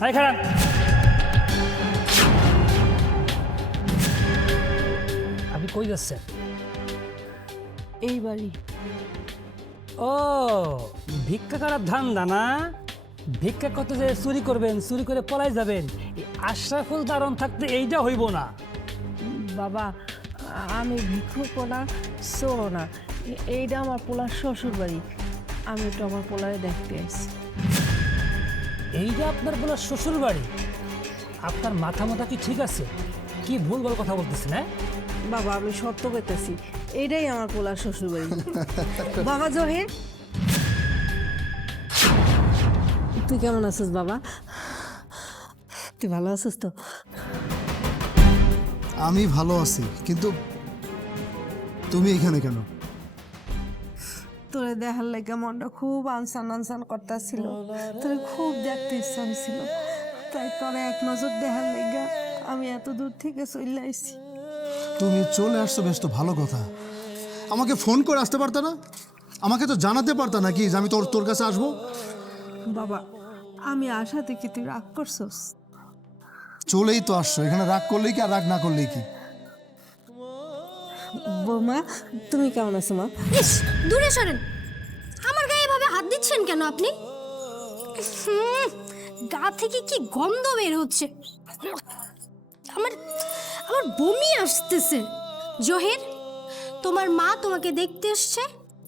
High খারাপ, আপনি কই যাচ্ছেন? এই বাড়ি। ও ভিক্ষা করার ধান্দা না? ভিক্ষা করতে যে চুরি করবেন, চুরি করে পলাই যাবেন, এই আশরাফুল দারণ থাকতে এইটা হইব না। বাবা, আমি ভিক্ষুক না, চোরও না। এইটা আমার পোলার শ্বশুর বাড়ি। আমি একটু আমার পোলারে দেখতে আসছি। এইটা আপনার বলে শ্বশুর বাড়ি? আপনার মাথা মাথা কি ঠিক আছে? কি ভুল ভাল কথা বলতেছেন? হ্যাঁ বাবা, আমি সত্য কইতেছি, এইটাই আমার পোলার শ্বশুর বাড়ি। বাবা জহির, তুই কেমন আছিস বাবা? তুই ভালো আছিস তো? আমি ভালো আছি, কিন্তু তুমি এখানে কেন? তোরে দেখার লাগে মনটা খুব আনসান আনসান করতেছিল। তোরে খুব দেখতে ইচ্ছা হয়েছিল, তাই তোরে এক নজর দেখার লাগে আমি এত দূর থেকে চলে আইছি। তুমি চলে আসছো, বেশ তো ভালো কথা। আমাকে ফোন করে আসতে পারতা না? আমাকে তো জানাতে পারতা নাকি যে আমি তোর কাছে আসবো? বাবা, আমি আশা থেকে তুই রাগ করছস? চলেই তো আসছো, এখানে রাগ করলেই কি আর রাগ না করলেই কি? বৌমা, তুমি কেমন আছো মা? ইস, দূরে সরেন। আমার গায়ে এভাবে হাত দিচ্ছেন কেন আপনি? গা থেকে কি গন্ধ বের হচ্ছে। আমার আমার বমি আসতেছে। জহির, তোমার মা তোমাকে দেখতে এসছে,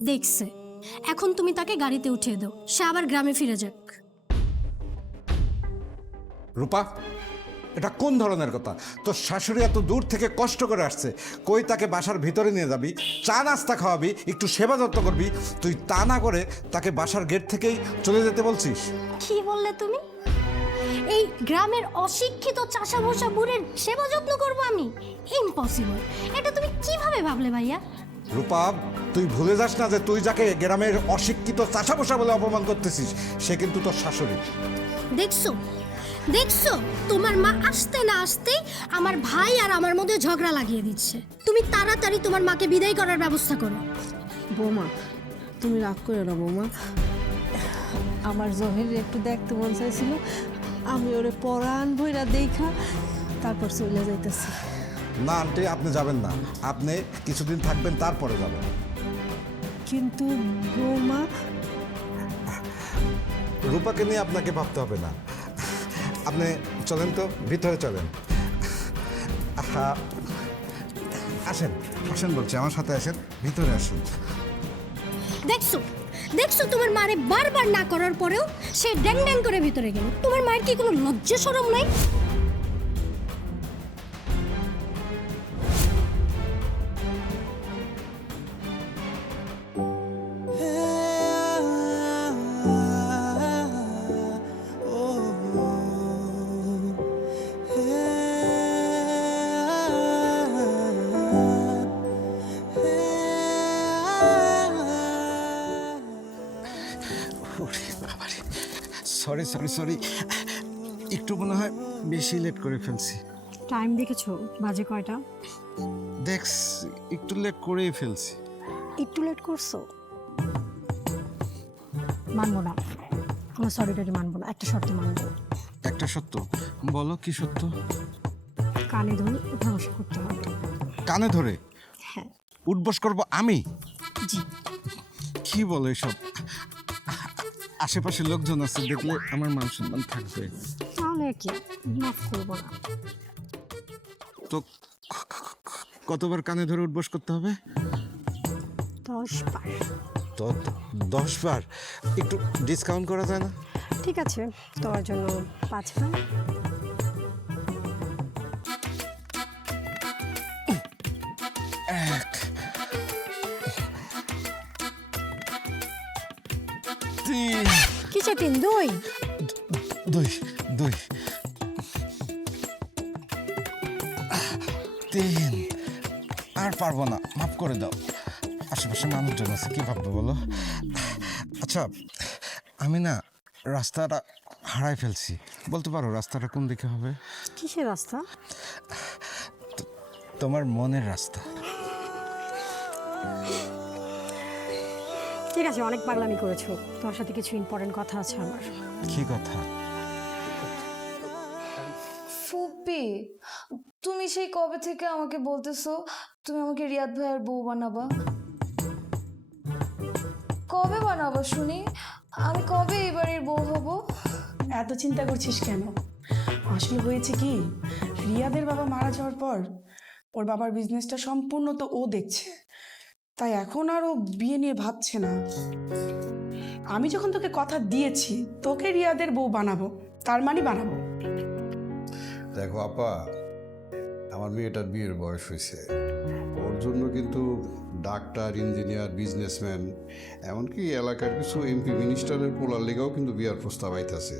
দেখছে। এখন তুমি তাকে গাড়িতে উঠিয়ে দাও, সে আবার গ্রামে ফিরে যাক। রূপা, এটা কোন ধরনের কথা? তোর শাশুড়ি এত দূর থেকে কষ্ট করে আসছে, কই তাকে বাসার ভিতরে নিয়ে যাবি, চা নাস্তা খাওয়াবি, একটু সেবা যত্ন করবি, তুই তা না করে তাকে বাসার গেট থেকেই চলে যেতে বলছিস? কি বললে তুমি? এই গ্রামের অশিক্ষিত চাষা ভোষা বুড়ের সেবা যত্ন করবো আমি? ইম্পসিবল। এটা তুমি কিভাবে ভাবলে ভাইয়া? রূপা, তুই ভুলে যাস না যে তুই যাকে গ্রামের অশিক্ষিত চাষা বসা বলে অপমান করতেছিস, সে কিন্তু তোর শাশুড়ি। দেখছো দেখছো, তোমার মা আসতে না আসতেই আমার ভাই আর আমার মধ্যে ঝগড়া লাগিয়ে দিচ্ছে। তুমি তাড়াতাড়ি তোমার মাকে বিদায় করার ব্যবস্থা করো। বৌমা, তুমি রাগ করো না বৌমা। আমার জহির একটু দেখতে মন চাইছিল, আমি ওরে পরাণ ভইরা দেখা তারপর চলে যাইতেছি। না আন্টি, আপনি যাবেন না, আপনি কিছুদিন থাকবেন, তারপরে যাবেন। কিন্তু বৌমা, রূপাকে নিয়ে আপনাকে ভাবতে হবে না, আপনি চলেন তো, ভিতরে চলেন। আহা, আসেন আসেন বলছি, আমার সাথে আসেন, ভিতরে আসুন। দেখছো দেখছো, তোমার মারে বারবার না করার পরেও সে ড্যাং ড্যাং করে ভিতরে গেল। তোমার মায়ের কি কোনো লজ্জা শরম নাই? সরি সরি সরি, একটু মনে হয় বেশি লেট করে ফেলছি। টাইম দেখেছো? বাজে কয়টা? দেখস, একটু লেট করেই ফেলছি। একটু লেট করছো? মানবো না, কোনো সরিটারি মানবো না, একটা শর্তে মানবো। একটা সত্য বলো, কি সত্য? কানে ধরে উঠা বসা করতে হবে। কানে ধরে হ্যাঁ। উঠবস করবো আমি? জি। কি বলো এসব? আশেপাশে লোকজন আছে, দেখলে আমার মান সম্মান থাকবে। তাহলে কি মাফ করবো না? তো কতবার কানে ধরে উঠবস করতে হবে? 10 বার। তো 10 বার? একটু ডিসকাউন্ট করা যায় না? ঠিক আছে, তোমার জন্য 5 বার। এক, তিন, কিসে 3? 2? দুই, দুই, 3। আর পারবো না, মাফ করে দাও। আশেপাশে মানুষজন আছে, কি ভাববে বলো? আচ্ছা, আমি না রাস্তাটা হারাই ফেলছি, বলতে পারো রাস্তাটা কোন দিকে হবে? কিসের রাস্তা? তোমার মনের রাস্তা। ঠিক আছে, অনেক পাগলামি করেছো। তোমার সাথে কিছু ইম্পর্টেন্ট কথা আছে আমার। কি কথা? তুমি সেই কবে থেকে আমাকে বলতেছো তুমি আমাকে রিয়াদ ভাইয়ের বউ বানাবা? কবে বানাবা শুনি? আমি কবে এই বাড়ির বউ হব? এত চিন্তা করছিস কেন? আসলে হয়েছে কি, রিয়াদের বাবা মারা যাওয়ার পর ওর বাবার বিজনেসটা সম্পূর্ণ তো ও দেখছে, তাই এখন আর ও বিয়ে নিয়ে ভাবছে না। আমি যখন তোকে কথা দিয়েছি তোকে রিয়াদের বউ বানাবো, তার মানে বানাবো। দেখো আপা, আমার মেয়েটার বিয়ের বয়স হয়েছে, ওর জন্য কিন্তু ডাক্তার, ইঞ্জিনিয়ার, বিজনেসম্যান, এমনকি এলাকার কিছু এমপি মিনিস্টারের পোলার লেগাও কিন্তু বিয়ার প্রস্তাব আইতাছে।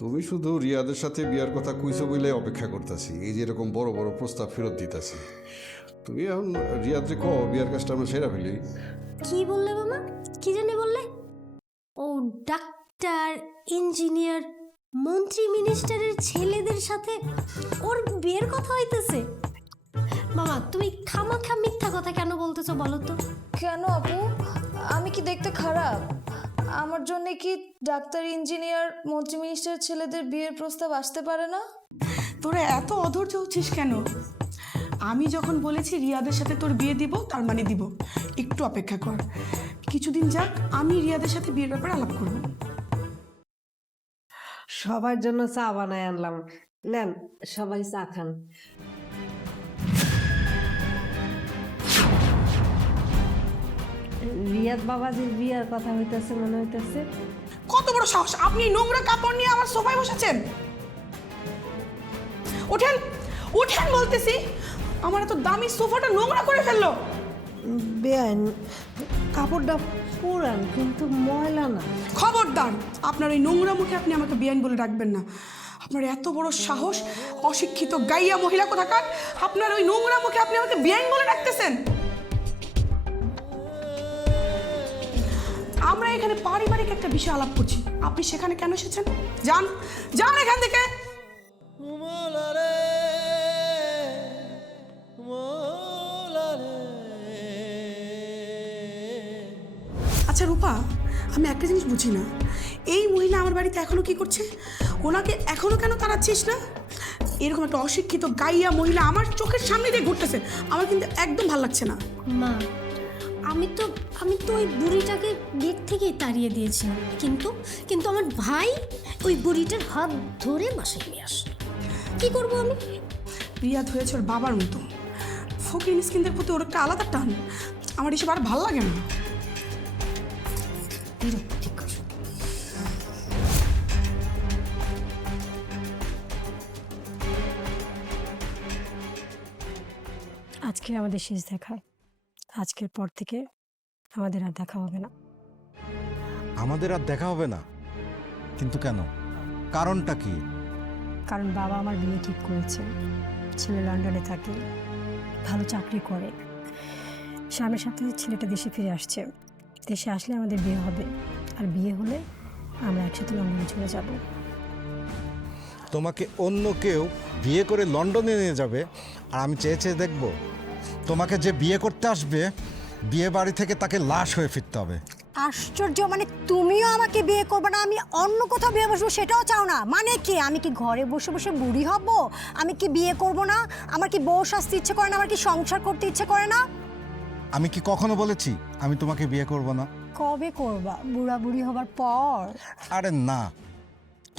তুমি শুধু রিয়াদের সাথে বিয়ার কথা কইছো বলে অপেক্ষা করতেছি, এই যে এরকম বড় বড় প্রস্তাব ফেরত দিতেছি। তুমি এখন রিয়াদকে কও বিয়ার কাজটা আমরা সেরা ফেলি। কি বললে মামা? কি জানি বললে? ও ডাক্তার, ইঞ্জিনিয়ার, মন্ত্রী মিনিস্টারের ছেলেদের সাথে ওর বিয়ের কথা হইতেছে? মামা তুমি খামাখা মিথ্যা কথা কেন বলতেছো বলো তো? কেন আপু, আমি কি দেখতে খারাপ? আমার জন্য কি ডাক্তার, ইঞ্জিনিয়ার, মন্ত্রী মিনিস্টারের ছেলেদের বিয়ের প্রস্তাব আসতে পারে না? তোরা এত অধৈর্য হচ্ছিস কেন? আমি যখন বলেছি রিয়াদের সাথে তোর বিয়ে দিব, তার মানে দিব। একটু অপেক্ষা কর, কিছুদিন যাক, আমি রিয়াদের সাথে বিয়ের ব্যাপারে আলাপ করবো। সবার জন্য চা বানায় আনলাম, নেন সবাই চা খান। রিয়াদ বাবাজির বিয়ার কথা হইতেছে মনে হইতেছে। কত বড় সাহস, আপনি এই নোংরা কাপড় নিয়ে আমার সোফায় বসেছেন? ওঠেন ওঠেন বলতেছি, আমার এত দামি সোফাটা নোংরা করে ফেললো। বেআইন, কাপড়টা পুরান কিন্তু ময়লা না। খবরদার, আপনার ওই নোংরা মুখে আপনি আমাকে বেআইন বলে ডাকবেন না। আপনার এত বড় সাহস, অশিক্ষিত গাইয়া মহিলা কোথাকার, আপনার ওই নোংরা মুখে আপনি আমাকে বেআইন বলে ডাকতেছেন? আমরা এখানে পারিবারিক একটা বিষয় আলাপ করছি, আপনি সেখানে কেন এসেছেন? যান যান এখান থেকে। আচ্ছা রূপা, আমি একটা জিনিস বুঝি না, এই মহিলা আমার বাড়িতে এখনো কি করছে? ওনাকে এখনো কেন তাড়াচ্ছিস না? এরকম একটা অশিক্ষিত গাইয়া মহিলা আমার চোখের সামনে দিয়ে ঘুরতেছে, আমার কিন্তু একদম ভালো লাগছে না। মা আমি তো ওই বুড়িটাকে গেট থেকেই তাড়িয়ে দিয়েছিলাম, কিন্তু আমার ভাই ওই বুড়িটার হাত ধরে বাসায় নিয়ে আসে। কি করব আমি? রিয়াদ হয়েছে ওর বাবার মতো, ফকির মিসকিনদের প্রতি ওর একটা আলাদা টান, আমার এসব আর ভালো লাগে না। বিরক্তিকর। আজকে আমাদের শেষ দেখা, আজকের পর থেকে আমাদের আর দেখা হবে না। আমাদের আর দেখা হবে না? কিন্তু কেন? কারণটা কি? কারণ বাবা আমার বিয়ে ঠিক করেছে, ছেলে লন্ডনে থাকে, ভালো চাকরি করে, স্বামীর সাথে ছেলেটা দেশে ফিরে আসছে। দেশে আসলে আমাদের বিয়ে হবে, আর বিয়ে হলে আমরা একসাথে লন্ডনে চলে যাব। তোমাকে অন্য কেউ বিয়ে করে লন্ডনে নিয়ে যাবে, আর আমি চেয়ে চেয়ে দেখব? তোমাকে যে বিয়ে করতে আসবে, বিয়ে বাড়ি থেকে তাকে লাশ হয়ে ফিরতে হবে। আশ্চর্য, মানে তুমিও আমাকে বিয়ে করবে না, আমি অন্য কোথাও বিয়ে বসবো সেটাও চাও না? মানে কি, আমি কি ঘরে বসে বসে বুড়ি হব? আমি কি বিয়ে করব না? আমার কি বউ সাজতে ইচ্ছে করে না? আমার কি সংসার করতে ইচ্ছে করে না? আমি কি কখনো বলেছি আমি তোমাকে বিয়ে করব না? কবে করবা? বুড়া বুড়ি হবার পর? আরে না,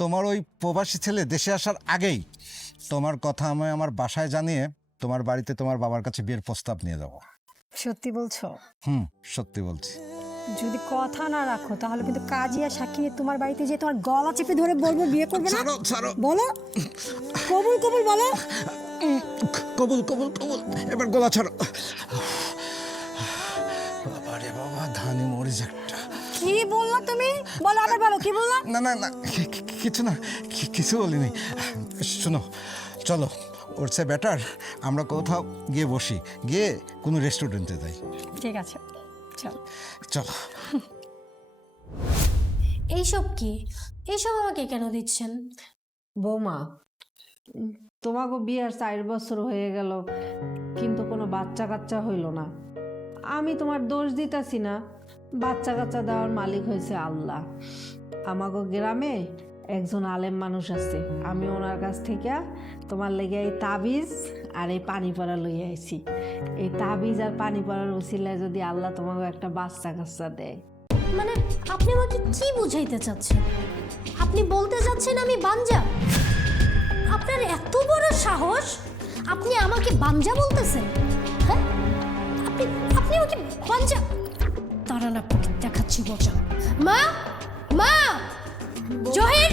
তোমার ওই প্রবাসী ছেলে দেশে আসার আগেই তোমার কথা আমি আমার বাসায় জানিয়ে তোমার বাড়িতে তোমার বাবার কাছে বিয়ের প্রস্তাব নিয়ে যাবো। সত্যি বলছো? সত্যি বলছি। যদি কথা না রাখো তাহলে কিন্তু কাজী আর সাক্ষী নিয়ে তোমার বাড়িতে যে তোমার গলা চেপে ধরে বলবো বিয়ে করবে না। ছাড়ো। বলো, কবুল কবুল বলো। কবুল কবুল কবুল, এবার গলা ছাড়ো। বাবারে বাবা, ধানি মরিচ একটা। কি বললা তুমি? বলো, আবার বলো, কি বললা? না, কিছু না, কিছু বলিনি। শোনো, চলো, ওর চেয়ে বেটার আমরা কোথাও গিয়ে বসি, গিয়ে কোনো রেস্টুরেন্টে যাই। ঠিক আছে, চলো। চলো। এইসব কি? এইসব আমাকে কেন দিচ্ছেন? বৌমা, তোমাকে বিয়ার 4 বছর হয়ে গেল, কিন্তু কোনো বাচ্চা কাচ্চা হইল না। আমি তোমার দোষ দিতাছি না, বাচ্চা কাচ্চা দেওয়ার মালিক হয়েছে আল্লাহ। আমাগো গ্রামে একজন আলেম মানুষ আছে, আমি ওনার কাছ থেকে তোমার লেগে এই তাবিজ আর এই পানি পড়া লই আইছি। এই তাবিজ আর পানি পড়ার উসিলায় যদি আল্লাহ তোমাকে একটা বাচ্চা কাচ্চা দেয়। মানে আপনি আমাকে কি বুঝাইতে চাচ্ছেন? আপনি বলতে চাচ্ছেন আমি বাঞ্জা? আপনার এত বড় সাহস, আপনি আমাকে বাঞ্জা বলতেছেন? হ্যাঁ, আপনি আপনি আমাকে বাঞ্জা? তারা না দেখাচ্ছি মজা। মা, মা, জহির,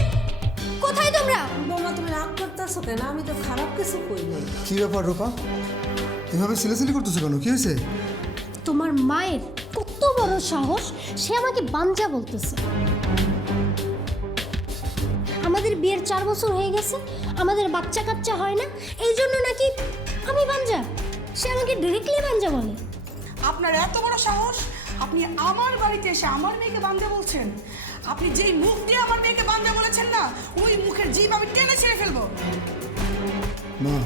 কোথায় তোমরা? বৌমা তুমি রাগ করতেছো কেন? আমি তো খারাপ কিছু কই নাই। কি ব্যাপার রূপা, এভাবে সিলেসিলি করতেছো কেন? কি হয়েছে? তোমার মায়ের কত বড় সাহস, সে আমাকে বাঞ্জা বলতেছে। আমাদের বিয়ের 4 বছর হয়ে গেছে, আমাদের বাচ্চা কাচ্চা হয় না, এই জন্য নাকি আমি বাঞ্জা? সে আমাকে ডিরেক্টলি বাঞ্জা বলে। আপনার এত বড় সাহস, আপনি আমার বাড়িতে এসে আমার মেয়েকে বান্ধে বলছেন? আপনি যেই মুখ দিয়ে আমার মেয়েকে বান্ধে বলেছেন না, ওই মুখের জিভ আমি টেনে ছিঁড়ে ফেলবো। মা,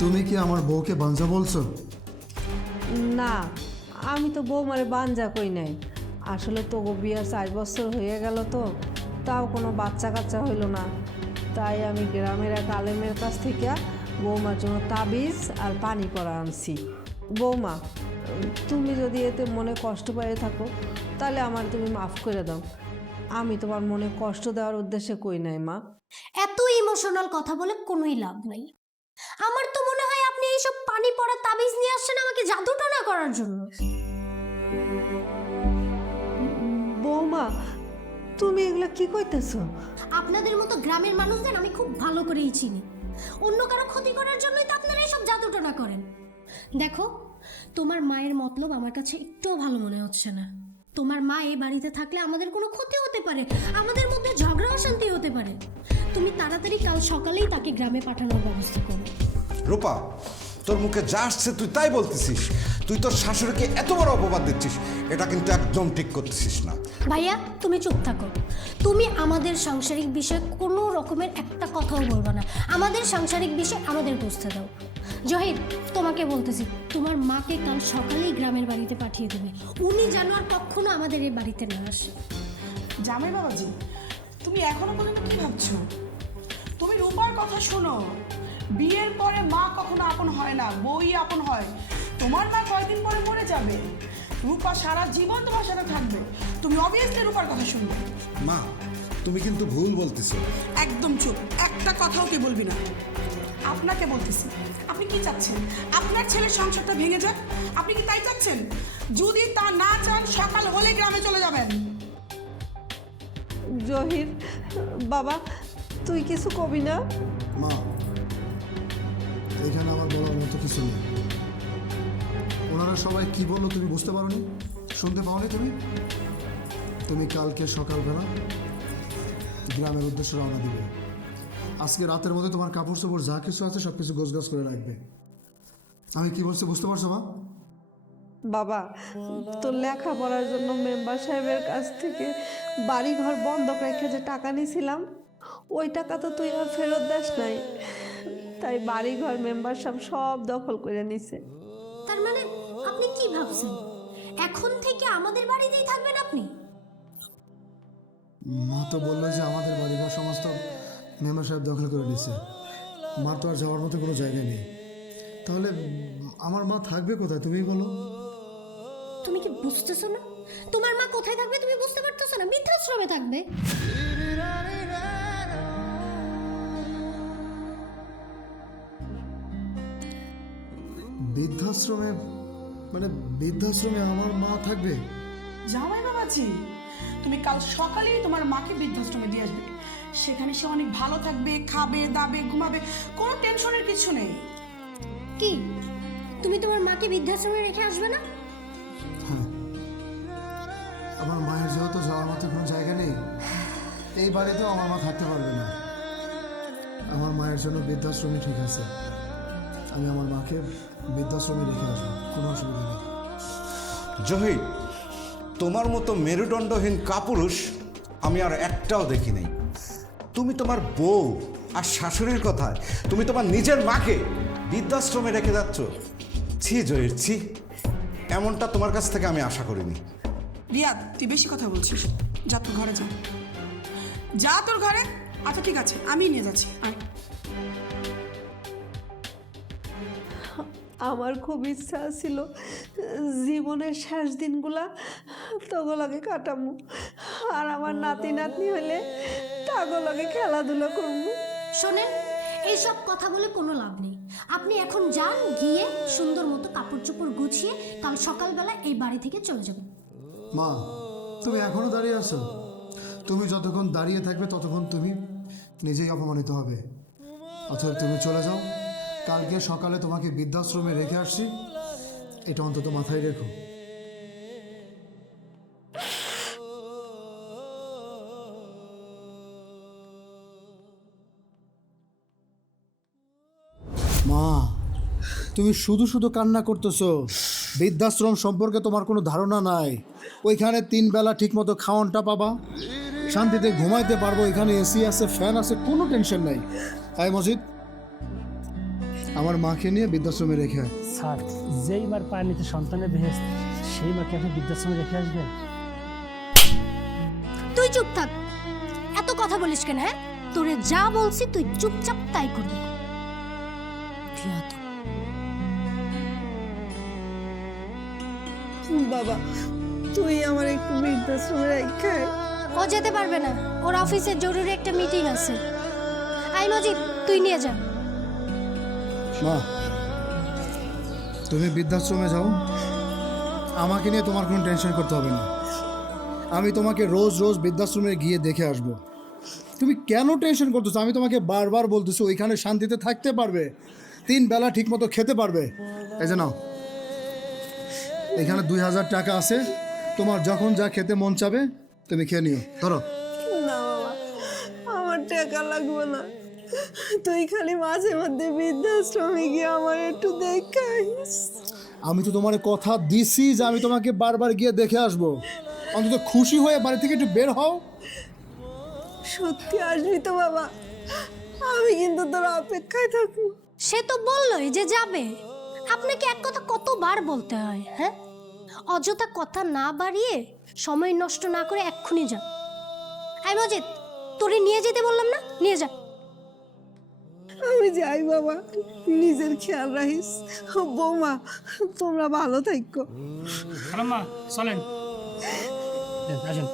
তুমি কি আমার বউকে বাঞ্জা বলছো? না, আমি তো বৌমারে বাঞ্জা কই নাই। আসলে তো বিয়ার 4 বছর হয়ে গেল, তো তাও কোনো বাচ্চা কাচ্চা হইল না। তাই আমি গ্রামের এক আলেমের কাছ থেকে বৌমার জন্য তাবিজ আর পানি পড়া আনছি। বৌমা, তুমি যদি এতে মনে কষ্ট পেয়ে থাকো তাহলে আমার তুমি মাফ করে দাও। আমি তোমার মনে কষ্ট দেওয়ার উদ্দেশ্যে কই নাই মা। এত ইমোশনাল কথা বলে কোনোই লাভ নাই। আমার তো মনে হয় আপনি এইসব পানি পড়া তাবিজ নিয়ে আসছেন আমাকে জাদুটনা করার জন্য। বৌমা, তুমি এগুলো কি কইতেছো? আপনাদের মতো গ্রামের মানুষদের আমি খুব ভালো করেই চিনি। অন্য কারো ক্ষতি করার জন্যই তো আপনারা এইসব জাদুটনা করেন। দেখো, তোমার মায়ের মতলব আমার কাছে একটুও ভালো মনে হচ্ছে না। তোমার মা এই বাড়িতে থাকলে আমাদের কোনো ক্ষতি হতে পারে, আমাদের মধ্যে ঝগড়া অশান্তি হতে পারে। তুমি তাড়াতাড়ি কাল সকালেই তাকে গ্রামে পাঠানোর ব্যবস্থা করো। রূপা, তোর মুখে যা আসছে তুই তাই বলতেছিস। তুই তোর শাশুড়িকে এত বড় অপবাদ দিচ্ছিস, এটা কিন্তু একদম ঠিক করতেছিস না। ভাইয়া, তুমি চুপ থাকো। তুমি আমাদের সাংসারিক বিষয়ে কোনো রকমের একটা কথাও বলবে না। আমাদের সাংসারিক বিষয় আমাদের বুঝতে দাও। জহির, তোমাকে বলতেছি, তোমার মাকে কাল সকালেই গ্রামের বাড়িতে পাঠিয়ে দেবে। উনি যেন আর কখনো আমাদের এই বাড়িতে না আসে। জামাই বাবাজি, তুমি এখনো পর্যন্ত কি ভাবছো? তুমি রূপার কথা শোনো। বিয়ের পরে মা কখনো আপন হয় না, বউই আপন হয়। তোমার মা কয়েকদিন পরে মরে যাবে, রূপা সারা জীবন তোমার সাথে থাকবে। তুমি অবভিয়াসলি রূপার কথা শুনবে। মা, তুমি কিন্তু ভুল বলতেছো। একদম চুপ, একটা কথাও কে বলবি না। আপনাকে বলতেছি, আপনি কি চাচ্ছেন? আপনার ছেলের সংসারটা ভেঙে যাক? আপনি কি তাই চাচ্ছেন? যদি তা না চান, সকাল হলে গ্রামে চলে যাবেন। জহির বাবা, তুই কিছু কবি না? মা, এখানে আমার বলার মতো কিছু নেই। ওনারা সবাই কি বললো তুমি বুঝতে পারোনি, শুনতে পাওনি? তুমি কালকে সকালবেলা গ্রামের উদ্দেশ্যে রওনা দিবে। আজকে রাতের মধ্যে তোমার কাপড় চোপড় যা কিছু আছে সব কিছু গোছগাছ করে রাখবে। আমি কি বলছি বুঝতে পারছো মা? বাবা, তোর লেখাপড়ার জন্য মেম্বার সাহেবের কাছ থেকে বাড়িঘর বন্ধক রেখে যে টাকা নিয়েছিলাম, ওই টাকা তো তুই আর ফেরত দেস নাই। তাই বাড়িঘর মেম্বার সাহেব সব দখল করে নিছে। তার মানে আপনি কি ভাবছেন, এখন থেকে আমাদের বাড়িতেই থাকবেন আপনি? মা তো বললো যে আমাদের বাড়িঘর সমস্ত মেম্বার সাহেব দখল করে নিছে। মার তো আর যাওয়ার মতো কোনো জায়গা নেই। তাহলে আমার মা থাকবে কোথায় তুমি বলো? তুমি কি বুঝতেছো না? তোমার মা কোথায় থাকবে তুমি বুঝতে পারতেছো না? বৃদ্ধাশ্রমে থাকবে। বৃদ্ধাশ্রমে? মানে বৃদ্ধাশ্রমে আমার মা থাকবে? জামাই বাবাজি, তুমি কাল সকালেই তোমার মাকে বৃদ্ধাশ্রমে দিয়ে আসবে। সেখানে সে অনেক ভালো থাকবে, খাবে দাবে ঘুমাবে, কোনো টেনশনের কিছু নেই। কি তুমি তোমার মাকে বৃদ্ধাশ্রমে রেখে আসবে না? হ্যাঁ, আমার মায়ের যেহেতু যাওয়ার মতো কোনো জায়গা নেই, এই বাড়িতেও আমার মা থাকতে পারবে না। আমার মায়ের জন্য বৃদ্ধাশ্রমই ঠিক আছে। আমি আমার মাকে বৃদ্ধাশ্রমে রেখে আসবো, কোনো অসুবিধা নেই। জহির, তোমার মতো মেরুদণ্ডহীন কাপুরুষ আমি আর একটাও দেখি নাই। তুমি তোমার বউ আর শাশুড়ির কথায় তুমি তোমার নিজের মাকে বৃদ্ধাশ্রমে রেখে যাচ্ছ। ছি জহির, ছি। এমনটা তোমার কাছ থেকে আমি আশা করিনি। রিয়াদ, তুই বেশি কথা বলছিস, যা তো ঘরে যা। যা তোর ঘরে। আচ্ছা ঠিক আছে, আমি নিয়ে যাচ্ছি। আয়। আমার খুব ইচ্ছা ছিল জীবনের শেষ দিনগুলা তগলাগে কাটামু, আর আমার নাতি নাতনি হলে তগলাগে খেলাধুলা করবো। শোনেন, এইসব কথা বলে কোনো লাভ নেই। আপনি এখন যান, গিয়ে সুন্দর মতো কাপড় চোপড় গুছিয়ে কাল সকালবেলা এই বাড়ি থেকে চলে যাবেন। মা, তুমি এখনো দাঁড়িয়ে আছো? তুমি যতক্ষণ দাঁড়িয়ে থাকবে ততক্ষণ তুমি নিজেই অপমানিত হবে। অথবা তুমি চলে যাও, কালকে সকালে তোমাকে বৃদ্ধাশ্রমে রেখে আসছি, এটা অন্তত মাথায় রেখো। মা, তুমি শুধু শুধু কান্না করতেছো। বৃদ্ধাশ্রম সম্পর্কে তোমার কোনো ধারণা নাই। ওইখানে 3 বেলা ঠিকমতো খাওয়ানটা পাবা, শান্তিতে ঘুমাইতে পারবো, এখানে এসি আছে, ফ্যান আছে, কোনো টেনশন নাই। তাই মজিদ, আমার মাকে নিয়ে বৃদ্ধাশ্রমে রেখে আয়। স্যার, যেই মার পায়ের নিচে সন্তানের বেহেস্ত, সেই মাকে আপনি বৃদ্ধাশ্রমে রেখে আসবেন? তুই চুপ থাক, এত কথা বলিস কেন? হ্যাঁ, তোরে যা বলছি তুই চুপচাপ তাই করবি। বাবা, তুই আমার একটু বৃদ্ধাশ্রমে রেখে আয়। ও যেতে পারবে না, ওর অফিসে জরুরি একটা মিটিং আছে। আই মজিদ, তুই নিয়ে যা। মা, তুমি বৃদ্ধাশ্রমে যাও, আমাকে নিয়ে তোমার কোনো টেনশন করতে হবে না। আমি তোমাকে রোজ রোজ বৃদ্ধাশ্রমে গিয়ে দেখে আসব। তুমি কেন টেনশন করতেছো? আমি তোমাকে বারবার বলতেছি ওইখানে শান্তিতে থাকতে পারবে, 3 বেলা ঠিকমতো খেতে পারবে। এই যে নাও, এখানে 2000 টাকা আছে, তোমার যখন যা খেতে মন চাবে তুমি খেয়ে নিও। ধরো। না বাবা, আমার টাকা লাগবে না, তুই খালি মাঝে মধ্যে বৃদ্ধাশ্রমে গিয়ে আমার একটু দেখাইস। আমি তো তোমার কথা দিছি যে আমি তোমাকে বারবার গিয়ে দেখে আসবো। অন্তত খুশি হয়ে বাড়ি থেকে একটু বের হও। সত্যি আসবি তো বাবা? আমি কিন্তু তোর অপেক্ষায় থাকবো। সে তো বললোই যে যাবে। আপনাকে এক কথা কতবার বলতে হয়? হ্যাঁ, অযথা কথা না বাড়িয়ে সময় নষ্ট না করে এক্ষুনি যা। আই মজিদ, তোরে নিয়ে যেতে বললাম না, নিয়ে যা। আমি যাই বাবা, নিজের খেয়াল রাখিস। বৌমা, তোমরা ভালো থাকো। মা চলেন, আসেন।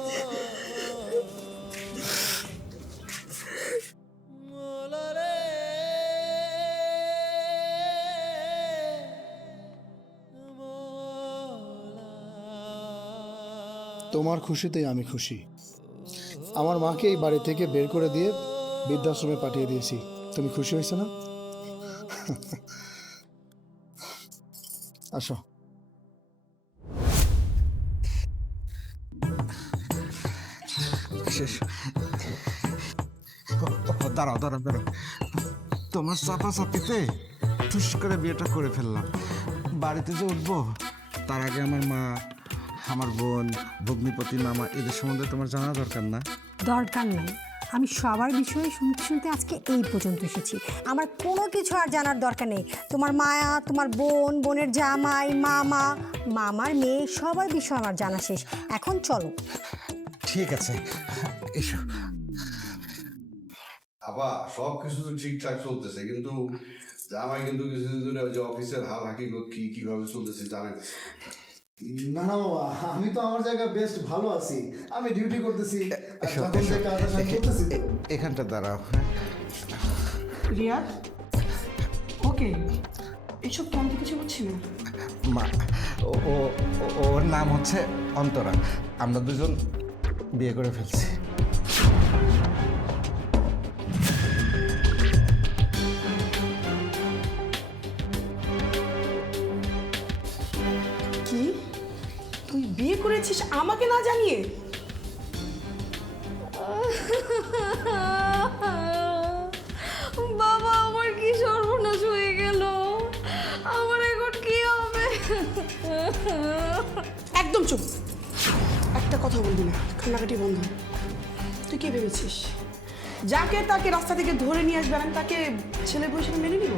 তোমার খুশিতেই আমি খুশি। আমার মাকে এই বাড়ি থেকে বের করে দিয়ে বৃদ্ধাশ্রমে পাঠিয়ে দিয়েছি। তুমি খুশি হয়েছো না? আসো। শেষ। দাঁড়াও দাঁড়াও দাঁড়াও, তোমার চাপা চাপিতে ঠুস করে বিয়েটা করে ফেললাম। বাড়িতে যে উঠবো তার আগে আমার মা, আমার বোন, ভগ্নিপতি, মামা এদের সম্বন্ধে তোমার জানা দরকার না? দরকার নাই। আমি সবার বিষয়ে শুনতে শুনতে আজকে এই পর্যন্ত এসেছি। আমার কোনো কিছু আর জানার দরকার নেই। তোমার মায়া, তোমার বোন, বোনের জামাই, মামা, মামার মেয়ে, সবার বিষয় আমার জানা শেষ। এখন চলো। ঠিক আছে, এসো। আবার সব কিছু তো ঠিকঠাক চলতেছে, কিন্তু জামাই কিন্তু কিছুদিন ধরে ওই যে অফিসের হাল হাকিকত কিভাবে চলতেছে জানেন? না না বাবা, আমি তো আমার জায়গায় বেস্ট ভালো আছি। আমি ডিউটি করতেছি, এসো, যখন এসো। যে কাজ আছে আমি করতেছি তো। এখানটা দাঁড়াও। রিয়াদ, ওকে, এসব তো আমি তো কিছু বুঝছি না। মা, ওর নাম হচ্ছে অন্তরা। আমরা দুজন বিয়ে করে ফেলছি। কি, তুই বিয়ে করেছিস আমাকে না জানিয়ে? বাবা, আমার কি সর্বনাশ হয়ে গেল, আমার এখন কি হবে? একদম চুপ, একটা কথা বলবি না, কান্নাকাটি বন্ধ। তুই কে ভেবেছিস যাকে তাকে রাস্তা থেকে ধরে নিয়ে আসবে আমি তাকে ছেলে বউ হিসেবে মেনে নিব?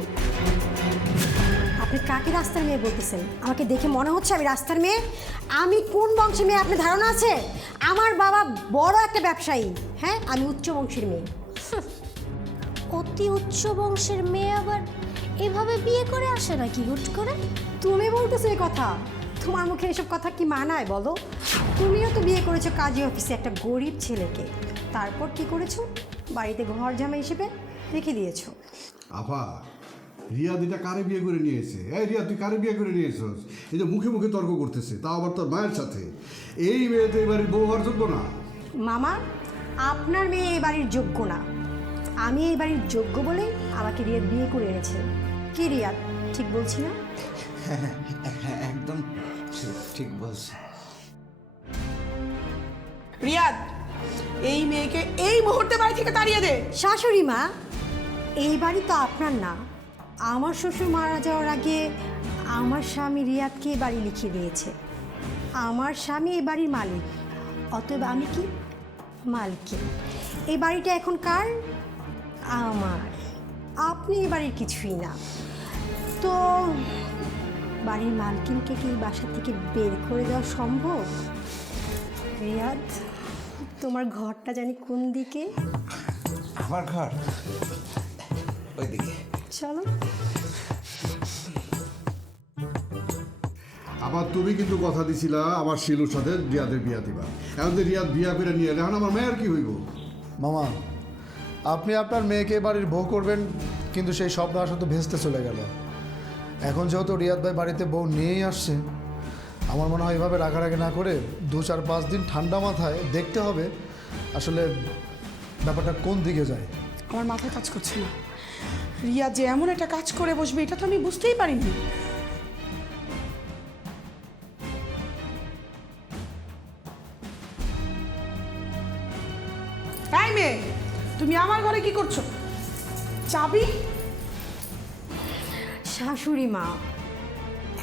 আপনি কাকে রাস্তার মেয়ে বলতেছেন? আমাকে দেখে মনে হচ্ছে আমি রাস্তার মেয়ে? আমি কোন বংশের মেয়ে আপনার ধারণা আছে? আমার বাবা বড় একটা ব্যবসায়ী। হ্যাঁ, আমি উচ্চ বংশের মেয়ে। অতি উচ্চ বংশের মেয়ে আবার এভাবে বিয়ে করে আসে নাকি হুট করে? তুমি বলতেছো এই কথা? তোমার মুখে এসব কথা কি মানায় বলো? তুমিও তো বিয়ে করেছো কাজী অফিসে একটা গরিব ছেলেকে, তারপর কি করেছো? বাড়িতে ঘর জামাই হিসেবে রেখে দিয়েছো। আপা, রিয়া দিটা কারে বিয়ে করে নিয়েছে? এই রিয়া, তুই কারে বিয়ে করে নিয়েছস? এই যে মুখে মুখে তর্ক করতেছে, তাও আবার তোর মায়ের সাথে। এই মেয়ে তো এবারে বউ হওয়ার যোগ্য না। মামা, আপনার মেয়ে এই বাড়ির যোগ্য না, আমি এই বাড়ির যোগ্য বলেই আমাকে রিয়াদ বিয়ে করে এনেছে। কি রিয়াদ, ঠিক বলছি না? হ্যাঁ, একদম ঠিক বলছে। রিয়াদ, এই মেয়েকে এই মুহূর্তে বাড়ি থেকে তাড়িয়ে দে। শাশুড়ি মা, এই বাড়ি তো আপনার না। আমার শ্বশুর মারা যাওয়ার আগে আমার স্বামী রিয়াদকে এই বাড়ি লিখিয়ে দিয়েছে। আমার স্বামী এই বাড়ির মালিক, অতএব আমি কি মালকিন। এই বাড়িটা এখন কার? আমার। আপনি এই বাড়ির কিছুই না। তো বাড়ির মালকিনকে কি বাসা থেকে বের করে দেওয়া সম্ভব? রিয়াদ, তোমার ঘরটা জানি কোন দিকে? আমার ঘর ওইদিকে। চলো। আবার তুমি কিন্তু কথা দিছিলা আমার শিলুর সাথে রিয়াদের বিয়া দিবা। এখন যে রিয়াদ বিয়া করে নিয়ে এলে, এখন আমার মেয়ের কি হইব? মামা, আপনি আপনার মেয়েকে বাড়ির বউ করবেন, কিন্তু সেই স্বপ্ন আসলে তো ভেস্তে চলে গেল। এখন যেহেতু রিয়াদ ভাই বাড়িতে বউ নিয়েই আসছে, আমার মনে হয় এভাবে রাগারাগি না করে 2-4-5 দিন ঠান্ডা মাথায় দেখতে হবে আসলে ব্যাপারটা কোন দিকে যায়। আমার মাথায় কাজ করছে না। রিয়া যে এমন একটা কাজ করে বসবে এটা তো আমি বুঝতেই পারিনি। এই মেয়ে, তুমি আমার ঘরে কি করছো? চাবি? শাশুড়ি মা,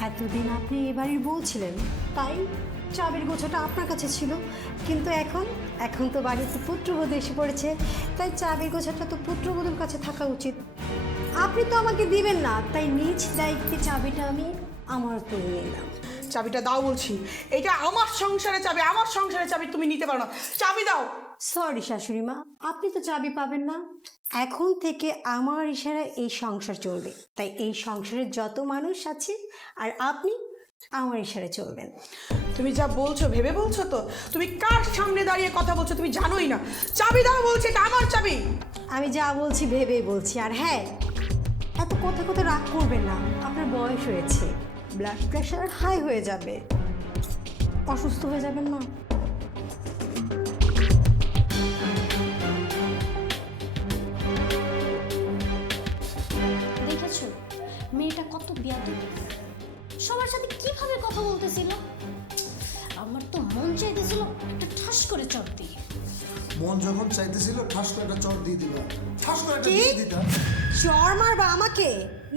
এতদিন আপনি এ বাড়ির বউ ছিলেন, তাই চাবির গোছাটা আপনার কাছে ছিল। কিন্তু এখন তো বাড়িতে পুত্রবধূ এসে পড়েছে, তাই চাবির গোছাটা তো পুত্রবধূর কাছে থাকা উচিত। আপনি তো আমাকে দিবেন না, তাই নিজ দায়িত্বে চাবিটা আমি আমার করে নিলাম। চাবিটা দাও বলছি। এটা আমার সংসারের চাবি, আমার সংসারের চাবি তুমি নিতে পারো না। চাবি দাও। সরি শাশুড়ি মা, আপনি তো চাবি পাবেন না। এখন থেকে আমার ইশারায় এই সংসার চলবে, তাই এই সংসারের যত মানুষ আছে আর আপনি আমার ইশারায় চলবেন। তুমি যা বলছো ভেবে বলছো তো? তুমি কার সামনে দাঁড়িয়ে কথা বলছো তুমি জানোই না। চাবি দাও বলছে, এটা আমার চাবি। আমি যা বলছি ভেবেই বলছি। আর হ্যাঁ, এত কথা রাগ করবেন না, আপনার বয়স হয়েছে, ব্লাড প্রেশার হাই হয়ে যাবে, অসুস্থ হয়ে যাবেন না। দেখেছো মেয়েটা কত বেয়াদব, সবার সাথে কিভাবে কথা বলতেছিল। আমার তো মন চাইতেছিল একটা ঠাস করে চট দিয়ে। মন যখন চাইতেছিল ঠাস করে একটা চট দিয়ে দিবা, ঠাস করে একটা দিয়ে দিতা। চর মারবা আমাকে?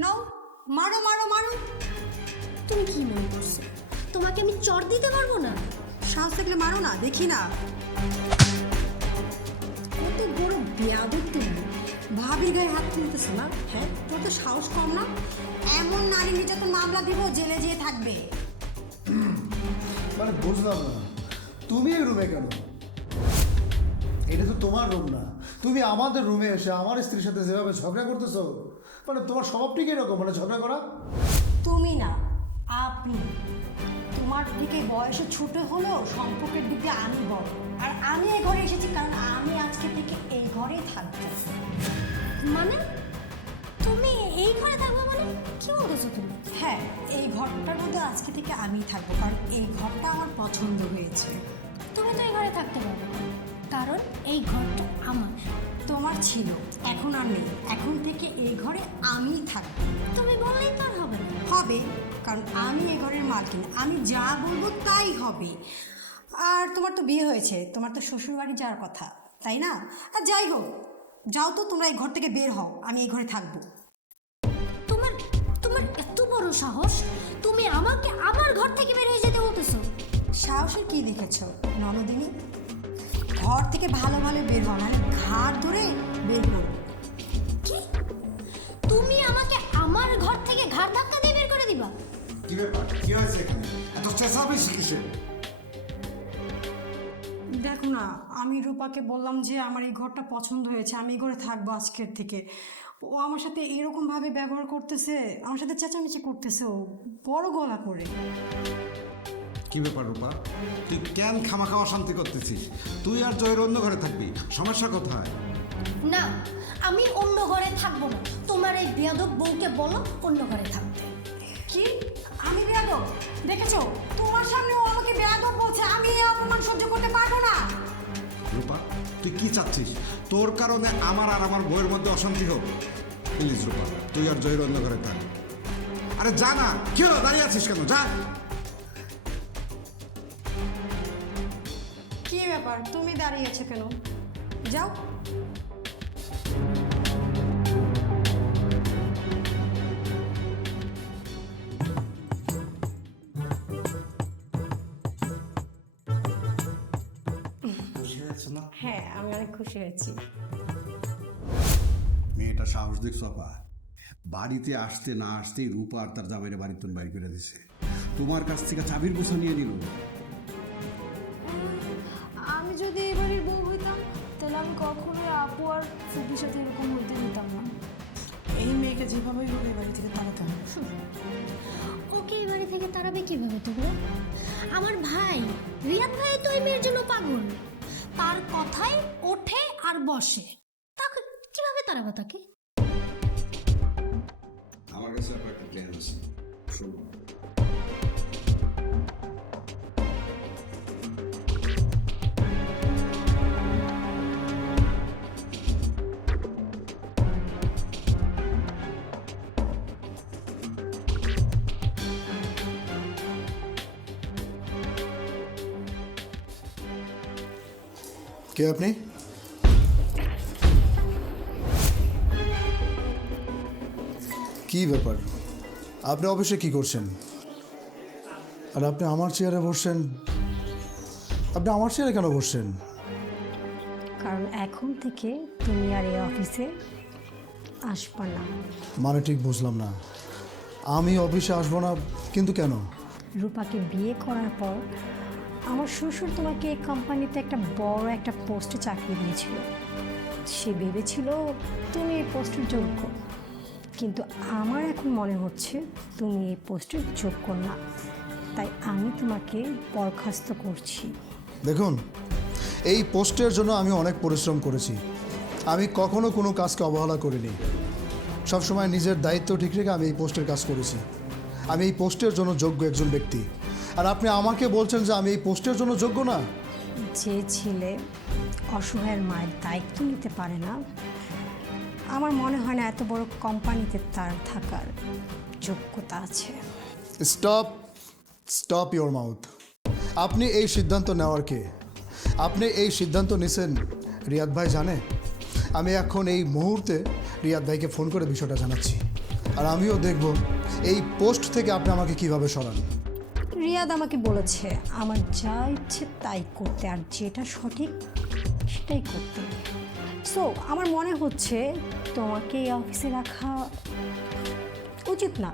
নাও, মারো মারো মারো। তুমি কি মনে করছো তোমাকে আমি চট দিতে পারবো না? সাহস থাকলে মারো না, দেখি না। কত বড় বেয়াদব তুমি, ভাবির গায়ে হাত তুলতেছো না? হ্যাঁ, তোর তো সাহস কম না? এমন নারী নির্যাতন মামলা দিব, জেলে যেয়ে থাকবে। মানে বুঝলাম না, তুমি এই রুমে কেন? এটা তো তোমার রুম না। তুমি আমাদের রুমে এসে আমার স্ত্রীর সাথে যেভাবে ঝগড়া করতেছো, মানে তোমার স্বভাবটি কিরকম, মানে ঝগড়া করা? তুমি না, আপনি। তোমার দিকে বয়সে ছোট হলেও সম্পর্কের দিকে আমি বড়। আর আমি এই ঘরে এসেছি কারণ আমি আজকে থেকে এই ঘরেই থাকবো। মানে তুমি এই ঘরে থাকবে মানে কি বলতেছো তুমি? হ্যাঁ, এই ঘরটার মধ্যে আজকে থেকে আমিই থাকবো, কারণ এই ঘরটা আমার পছন্দ হয়েছে। তুমি তো এই ঘরে থাকতে পারবে না, কারণ এই ঘরটা আমার। তোমার ছিল, এখন আর নেই। এখন থেকে এই ঘরে আমিই থাকবো। তুমি বললেই তো আর হবে না। হবে, কারণ আমি এই ঘরের মালকিন, আমি যা বলবো তাই হবে। আর তোমার তো বিয়ে হয়েছে, তোমার তো শ্বশুরবাড়ি যাওয়ার কথা, তাই না? আর যাই হোক, যাও তো, তোমরা এই ঘর থেকে বের হও, আমি এই ঘরে থাকবো। তোমার তোমার এত বড় সাহস, তুমি আমাকে আমার ঘর থেকে বের হয়ে যেতে বলতেছো? সাহসের কি দেখেছো ননদিনী? ঘর থেকে ভালো ভালো বের হও, মানে ঘাট ধরে বের করো। কি? তুমি আমাকে আমার ঘর থেকে ঘাড় ধাক্কা দিয়ে বের করে দিবে? বেশাবেশি কিসে? দেখো না, আমি রূপাকে বললাম যে আমার এই ঘরটা পছন্দ হয়েছে, আমি এই ঘরে থাকবো আজকের থেকে। ও আমার সাথে এরকমভাবে ব্যবহার করতেছে, আমার সাথে চেঁচামেচি করতেছে, ও বড় গলা করে। কি ব্যাপার রূপা, তুই কেন খামাখা অশান্তি করতেছিস? তুই আর জয়ের অন্য ঘরে থাকবি, সমস্যা কোথায়? না, আমি অন্য ঘরে থাকবো না। তোমার এই বেয়াদব বউকে বলো অন্য ঘরে থাকতে। কি? আমি বেয়াদব? দেখেছো, তোমার সামনে ও আমাকে বেয়াদব বলছে। আমি এই অপমান সহ্য করতে পারবো না। রূপা, তুই কি চাচ্ছিস? তোর কারণে আমার আর আমার বউয়ের মধ্যে অশান্তি হোক? প্লিজ রূপা, তুই আর জয়ের অন্য ঘরে থাক। আরে যা না, কি হলো, দাঁড়িয়ে আছিস কেন? যা। কি ব্যাপার, তুমি দাঁড়িয়ে আছো কেন? যাও। হ্যাঁ, আমি অনেক খুশি হয়েছি। মেয়েটা সাহস দেখছো আপা, বাড়িতে আসতে না আসতেই রূপা আর তার জামাইরে বাড়ির তুন বাইর করে দিছে। তোমার কাছ থেকে চাবির গোছা নিয়ে নিল। আমি যদি এই বাড়ির বউ হইতাম তাহলে আমি কখনোই আপু আর ফুপির সাথে এরকম হইতে দিতাম না। এই মেয়েকে যেভাবেই হোক এই বাড়ি থেকে তাড়াতে হবে। ওকে এই বাড়ি থেকে তাড়াবে কিভাবে তোমরা? আমার ভাই রিয়াদ ভাই তো এই মেয়ের জন্য পাগল। তার কথাই ওঠে আর বসে, তাকে কিভাবে তাড়াবে তাকে? আমার কাছে আপা একটা প্ল্যান আছে, শোনো। কে আপনি? কি ব্যাপার, আপনি অফিসে কি করছেন? আর আপনি আমার চেয়ারে বসছেন? আপনি আমার চেয়ারে কেন বসছেন? কারণ এখন থেকে তুমি আর এই অফিসে আসবা না। মানে ঠিক বুঝলাম না। আমি অফিসে আসবো না কিন্তু কেন? রূপাকে বিয়ে করার পর আমার শ্বশুর তোমাকে এই কোম্পানিতে একটা বড় একটা পোস্টে চাকরি দিয়েছিল। সে ভেবেছিল তুমি এই পোস্টের যোগ্য, কিন্তু আমার এখন মনে হচ্ছে তুমি এই পোস্টের যোগ্য না। তাই আমি তোমাকে বরখাস্ত করছি। দেখুন, এই পোস্টের জন্য আমি অনেক পরিশ্রম করেছি। আমি কখনো কোনো কাজকে অবহেলা করিনি। সবসময় নিজের দায়িত্ব ঠিক রেখে আমি এই পোস্টের কাজ করেছি। আমি এই পোস্টের জন্য যোগ্য একজন ব্যক্তি। আর আপনি আমাকে বলছেন যে আমি এই পোস্টের জন্য যোগ্য না? যে ছেলে অসহায়ের মায়ের দায়িত্ব নিতে পারে না, আমার মনে হয় না এত বড় কোম্পানিতে তার থাকার যোগ্যতা আছে। Stop your mouth. আপনি এই সিদ্ধান্ত নেওয়ার কে? আপনি এই সিদ্ধান্ত নিছেন রিয়াদ ভাই জানে? আমি এখন এই মুহূর্তে রিয়াদ ভাইকে ফোন করে বিষয়টা জানাচ্ছি। আর আমিও দেখব এই পোস্ট থেকে আপনি আমাকে কিভাবে সরান। রিয়াদ আমাকে বলেছে আমার যা ইচ্ছে তাই করতে, আর যেটা সঠিক সেটাই করতে। সো আমার মনে হচ্ছে তোমাকে এই অফিসে রাখা উচিত না।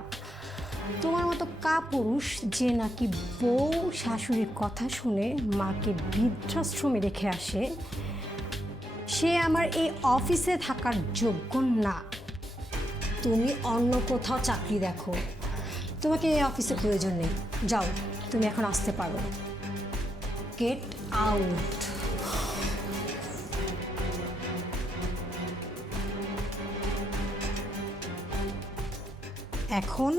তোমার মতো কাপুরুষ যে নাকি বউ শাশুড়ির কথা শুনে মাকে বৃদ্ধাশ্রমে রেখে আসে, সে আমার এই অফিসে থাকার যোগ্য না। তুমি অন্য কোথাও চাকরি দেখো, তোমাকে এই অফিসে প্রয়োজন নেই। যাও, তুমি এখন আসতে পারো। Get out. এখন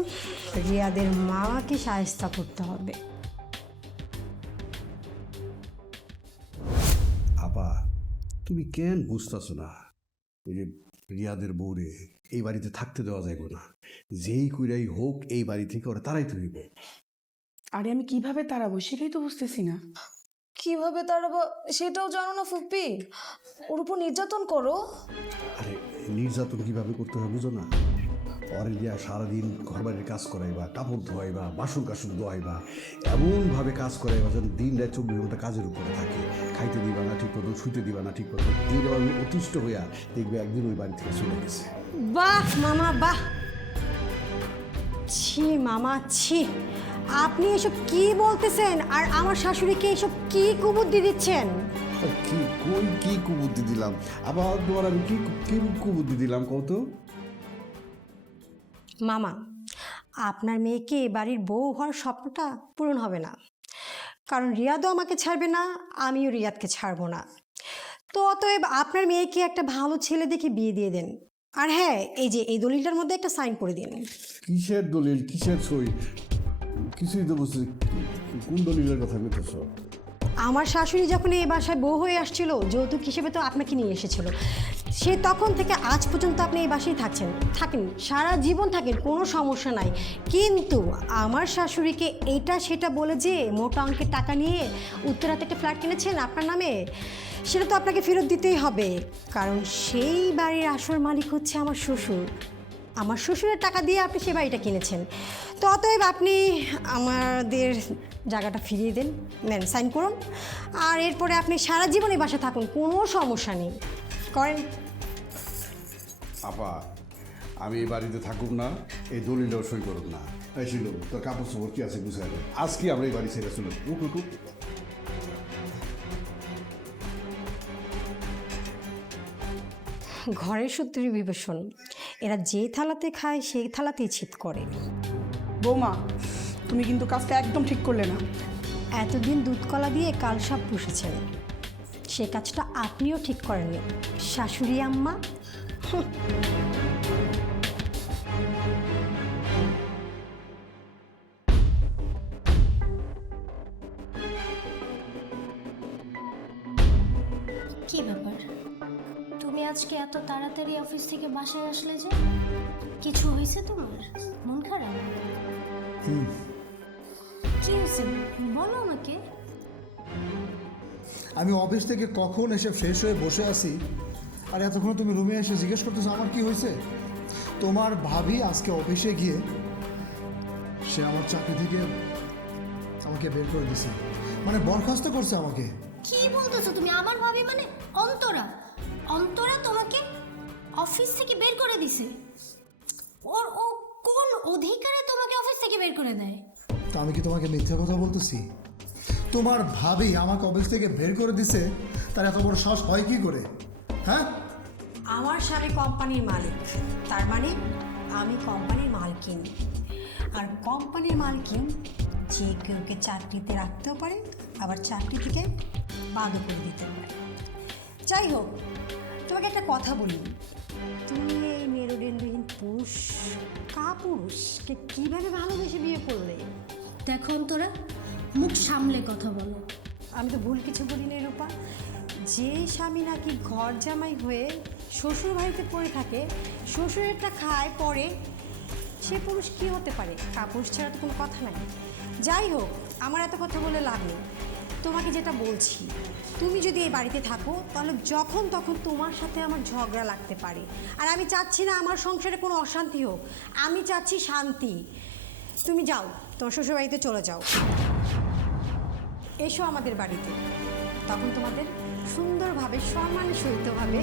রিয়াদের মাকে শায়েস্তা করতে হবে। আপা, তুমি কেন বুঝতেছো না? ওই যে রিয়াদের বউরে এই বাড়িতে থাকতে দেওয়া যাইব না। যেই কইরাই হোক এই বাড়ি থেকে ওরা তারাইতে হইব। আরে আমি কিভাবে তাড়াবো সেটাই তো বুঝতেছি না। কিভাবে তাড়াবো সেটাও জানো না ফুপি? ওর উপর নির্যাতন করো। আরে নির্যাতন কিভাবে করতে হয় বুঝো না? পরে দিয়া সারাদিন ঘরবাড়ির কাজ করাইবা, কাপড় ধোয়াইবা, বাসন কাসন ধোয়াইবা, এমনভাবে কাজ করাইবা যেন দিন রাত 24 ঘন্টা কাজের উপরে থাকে। খাইতে দিবা না ঠিক মতো, শুইতে দিবা না ঠিক মতো। এইভাবে অতিষ্ঠ হইয়া দেখবে একদিন ওই বাড়ি থেকে চলে গেছে। বাহ মামা বাহ! ছি মামা ছি! আপনি এসব কি বলতেছেন আর আমার শাশুড়িকে এসব কি কুবুদ্ধি দিচ্ছেন? কি কোন কি কুবুদ্ধি দিলাম? আবার তোমার আমি কি কি কুবুদ্ধি দিলাম কত? মামা, আপনার মেয়েকে এ বাড়ির বউ হওয়ার স্বপ্নটা পূরণ হবে না, কারণ রিয়াদও আমাকে ছাড়বে না, আমিও রিয়াদকে ছাড়বো না। তো অতএব আপনার মেয়েকে একটা ভালো ছেলে দেখে বিয়ে দিয়ে দেন। আর হ্যাঁ, এই যে এই দলিলটার মধ্যে একটা সাইন করে দিন। কিসের দলিল, কিসের সই? কিছুই তো বুঝছি। কোন দলিলের কথা বলতেছ? আমার শাশুড়ি যখন এই বাসায় বউ হয়ে আসছিল, যৌতুক হিসেবে তো আপনাকে নিয়ে এসেছিল। সে তখন থেকে আজ পর্যন্ত আপনি এই বাসায় থাকেন, সারা জীবন থাকেন, কোনো সমস্যা নাই। কিন্তু আমার শাশুড়িকে এটা সেটা বলে যে মোটা অঙ্কের টাকা নিয়ে উত্তরাতে একটা ফ্ল্যাট কিনেছেন আপনার নামে, সেটা তো আপনাকে ফেরত দিতেই হবে, কারণ সেই বাড়ির আসল মালিক হচ্ছে আমার শ্বশুর। আমার শ্বশুরের টাকা দিয়ে আপনি সে বাড়িটা কিনেছেন। তো অতএব আপনি আমাদের জায়গাটা ফিরিয়ে দেন, নেন, সাইন করুন, আর এরপরে আপনি সারা জীবন এই বাসায় থাকুন, কোনো সমস্যা নেই, করেন। আপা, আমি এই বাড়িতে থাকুক না, এই দলিলেও সই করুক না। এই ছিল তোর কাপড় চোপড় কি আছে বুঝে যাবে। আজকে আমরা এই বাড়ি ছেড়ে চলে উঠ। ঘরের সূত্রে বিবেচন, এরা যে থালাতে খায় সেই থালাতেই ছিদ করে। বৌমা, তুমি কিন্তু কাজটা একদম ঠিক করলে না। এতদিন দুধ কলা দিয়ে কালসাপ পুষেছেন, সে কাজটা আপনিও ঠিক করেননি শাশুড়ি আম্মা। কি ব্যাপার, তুমি আজকে এত তাড়াতাড়ি অফিস থেকে বাসায় আসলে যে? কিছু হয়েছে তোমার? মন খারাপ? কি হয়েছে বলো আমাকে। আমি অফিস থেকে কখন এসে ফ্রেশ হয়ে বসে আছি, আর এতক্ষণ তুমি রুমে এসে জিজ্ঞেস করতেছো আমার কি হয়েছে? তোমার ভাবি আজকে অফিসে গিয়ে সে আমার চাকরি থেকে আমাকে বের করে দিছে, মানে বরখাস্ত করছে আমাকে। কি বলতেছো তুমি? আমার ভাবি মানে অন্তরা? অন্তরা তোমাকে অফিস থেকে বের করে দিছে? ও কোন অধিকারে তোমাকে অফিস থেকে বের করে দেয়? তো আমি কি তোমাকে মিথ্যা কথা বলতেছি? তোমার ভাবি আমাকে অফিস থেকে বের করে দিছে, তার এত বড় সাহস হয় কি করে? হ্যাঁ, আমার স্বামী কোম্পানির মালিক, তার মানে আমি কোম্পানির মালকিন। আর কোম্পানির মালকিন যে কেউকে চাকরিতে রাখতেও পারে, আবার চাকরি থেকে বাদও করে দিতে পারে। যাই হোক, তোমাকে একটা কথা বলি, তুমি এই মেরুদণ্ডহীন পুরুষ কাপুরুষকে কীভাবে ভালোবেসে বিয়ে করলে? দেখো অন্তরা, মুখ সামলে কথা বলো। আমি তো ভুল কিছু বলিনি রূপা। যে স্বামী নাকি ঘর জামাই হয়ে শ্বশুর বাড়িতে পড়ে থাকে, শ্বশুরেরটা খায় পরে, সে পুরুষ কী হতে পারে? কাপুরুষ ছাড়া তো কোনো কথা নাই। যাই হোক, আমার এত কথা বলে লাভ নেই। তোমাকে যেটা বলছি, তুমি যদি এই বাড়িতে থাকো তাহলে যখন তখন তোমার সাথে আমার ঝগড়া লাগতে পারে, আর আমি চাচ্ছি না আমার সংসারে কোনো অশান্তি হোক, আমি চাচ্ছি শান্তি। তুমি যাও, তোমার শ্বশুর বাড়িতে চলে যাও, এসো আমাদের বাড়িতে, তখন তোমাদের সুন্দরভাবে সম্মানের সহিতভাবে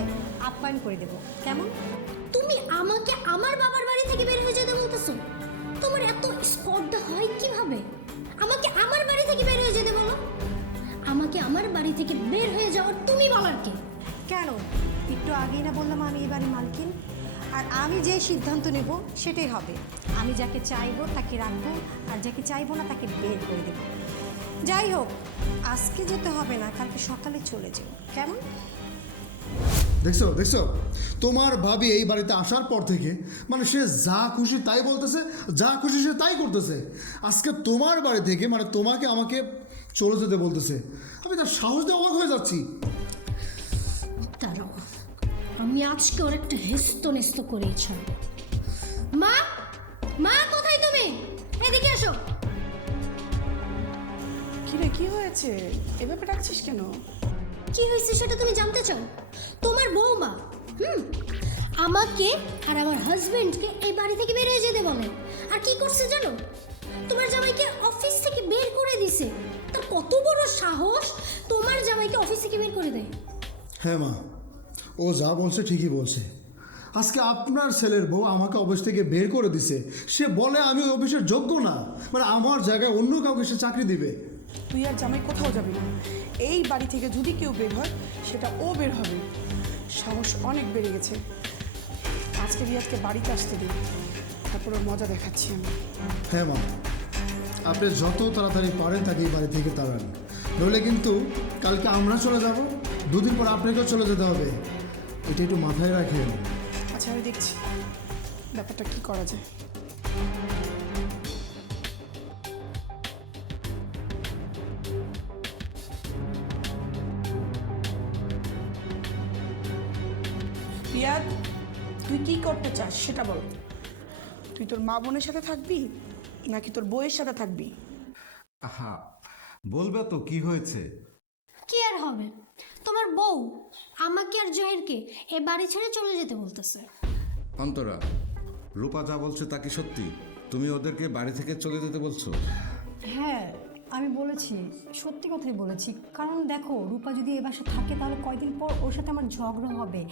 আপ্যায়ন করে দেব, কেমন? তুমি আমাকে আমার বাবার বাড়ি থেকে বের হয়ে যেতে বলতেছো? তোমার এত স্পর্ধা হয় কিভাবে? আমাকে আমার বাড়ি থেকে বের হয়ে যেতে বলো? আমাকে আমার বাড়ি থেকে বের হয়ে যাওয়ার তুমি বলার কে? কেন? একটু আগেই না বললাম আমি এই বাড়ির মালকিন, আর আমি যে সিদ্ধান্ত নেব সেটাই হবে। আমি যাকে চাইবো তাকে রাখবো, আর যাকে চাইবো না তাকে বের করে দেবো। যাই হোক, আজকে যেতে হবে না, কালকে সকালে চলে যাও, কেমন? দেখছো দেখছো, তোমার ভাবি এই বাড়িতে আসার পর থেকে মানে সে যা খুশি তাই বলতেছে, যা খুশি সে তাই করতেছে। আজকে তোমার বাড়ি থেকে মানে তোমাকে আমাকে চলে যেতে বলতেছে, আমি তার সাহস দিয়ে অবাক হয়ে যাচ্ছি। দাঁড়াও, আমি আজকে ওর একটা হেস্ত নেস্ত করেই ছাড়ব। মা, মা কোথায় তুমি? এদিকে এসো। কিরে, কি হয়েছে? এভাবে ডাকছিস কেন? কি হয়েছে সেটা তুমি জানতে চাও? তোমার বৌমা আমাকে আর আমার হাজবেন্ডকে এই বাড়ি থেকে বের হয়ে যেতে বলে, আর কি করছে জানো? তোমার জামাইকে অফিস থেকে বের করে দিছে। তার কত বড় সাহস তোমার জামাইকে অফিস থেকে বের করে দেয়? হ্যাঁ মা, ও যা বলছে ঠিকই বলছে। আজকে আপনার ছেলের বউ আমাকে অফিস থেকে বের করে দিছে, সে বলে আমি ওই অফিসের যোগ্য না, মানে আমার জায়গায় অন্য কাউকে সে চাকরি দিবে। তুই আর জামাই কোথাও যাবি না। এই বাড়ি থেকে যদি কেউ বের হয় সেটা ও বের হবে। সাহস অনেক বেড়ে গেছে। আজকে রিয়াজকে বাড়িতে আসতে দিই, তারপর ওর মজা দেখাচ্ছি আমি। হ্যাঁ মা, আপনি যত তাড়াতাড়ি পারেন তাকে এই বাড়ি থেকে তাড়ান, নইলে কিন্তু কালকে আমরা চলে যাব, দুদিন পর আপনাকেও চলে যেতে হবে। এটা একটু মাথায় রাখেন। আচ্ছা আমি দেখছি ব্যাপারটা কি করা যায়। রিয়াদ, তুই কি করতে চাস সেটা বল। তুই তোর মা বোনের সাথে থাকবি নাকি তোর বউয়ের সাথে থাকবি? আহা, বলবে তো কি হয়েছে। কি আর হবে, তোমার বউ আমাকে আর জহিরকে এ বাড়ি ছেড়ে চলে যেতে বলতেছে। অন্তরা, রূপা যা বলছে তা কি সত্যি? তুমি ওদেরকে বাড়ি থেকে চলে যেতে বলছো? হ্যাঁ, আমি বলেছি, সত্যি কথাই বলেছি। কারণ দেখো, রূপা যদি এ বাসায় থাকে তাহলে কয়দিন পর ওর সাথে আমার ঝগড়া হবে।